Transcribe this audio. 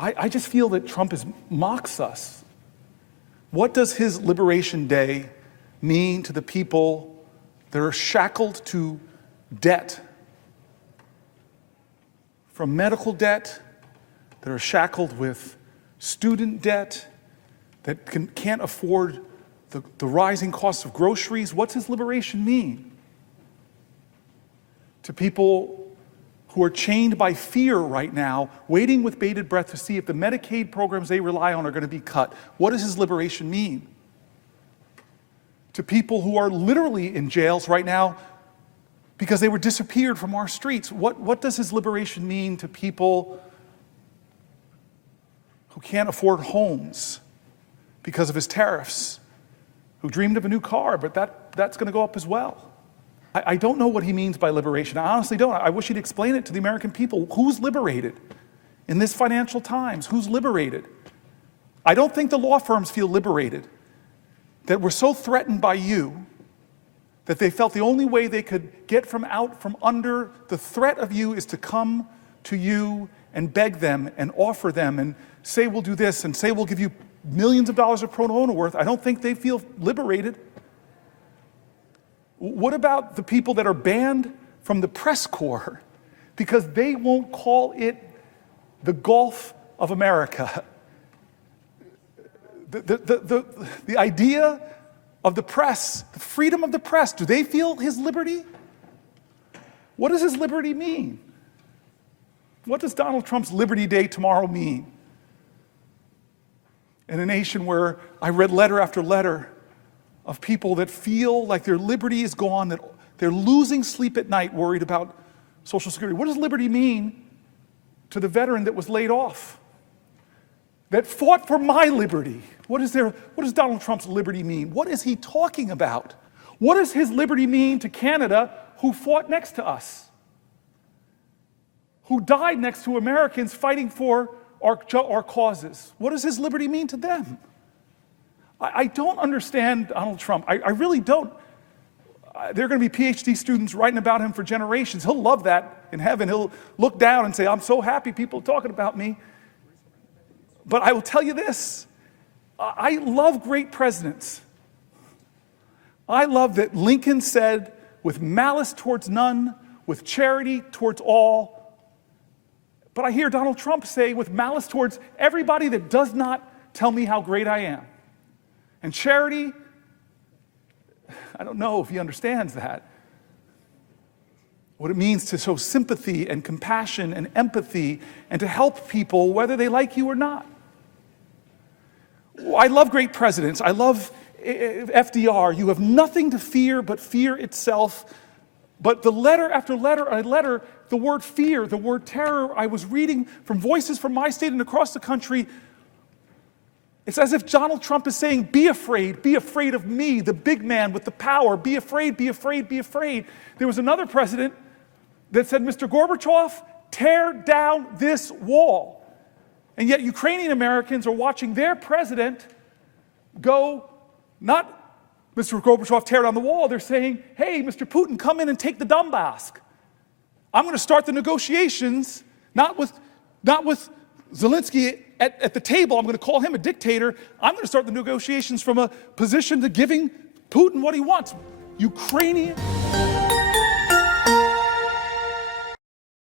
I just feel that Trump mocks us. What does his Liberation Day mean to the people that are shackled to debt? From medical debt, that are shackled with student debt, that can't afford the rising costs of groceries. What's his liberation mean? To people who are chained by fear right now, waiting with bated breath to see if the Medicaid programs they rely on are going to be cut. What does his liberation mean? To people who are literally in jails right now because they were disappeared from our streets. What does his liberation mean to people who can't afford homes because of his tariffs, who dreamed of a new car, but that's going to go up as well? I don't know what he means by liberation. I honestly don't. I wish he'd explain it to the American people. Who's liberated in this financial times? Who's liberated? I don't think the law firms feel liberated, that we're so threatened by you that they felt the only way they could get from under the threat of you is to come to you and beg them and offer them and say we'll do this and say we'll give you millions of dollars of pro bono worth. I don't think they feel liberated. What about the people that are banned from the press corps because they won't call it the Gulf of America? The idea of the press, the freedom of the press, do they feel his liberty? What does his liberty mean? What does Donald Trump's Liberty Day tomorrow mean? In a nation where I read letter after letter of people that feel like their liberty is gone, that they're losing sleep at night worried about Social Security. What does liberty mean to the veteran that was laid off, that fought for my liberty? What does Donald Trump's liberty mean? What is he talking about? What does his liberty mean to Canada, who fought next to us, who died next to Americans fighting for our causes? What does his liberty mean to them? I don't understand Donald Trump. I really don't. There are going to be PhD students writing about him for generations. He'll love that in heaven. He'll look down and say, I'm so happy people are talking about me. But I will tell you this. I love great presidents. I love that Lincoln said, with malice towards none, with charity towards all. But I hear Donald Trump say, with malice towards everybody that does not tell me how great I am. And charity, I don't know if he understands that. What it means to show sympathy and compassion and empathy and to help people whether they like you or not. I love great presidents. I love FDR. You have nothing to fear but fear itself. But the letter after letter, the word fear, the word terror, I was reading from voices from my state and across the country. It's as if Donald Trump is saying, be afraid of me, the big man with the power. Be afraid, be afraid, be afraid. There was another president that said, Mr. Gorbachev, tear down this wall. And yet Ukrainian Americans are watching their president go, not Mr. Gorbachev, tear down the wall. They're saying, hey, Mr. Putin, come in and take the Donbass. I'm going to start the negotiations, not with Zelensky at the table. I'm going to call him a dictator. I'm going to start the negotiations from a position to giving Putin what he wants. Ukrainian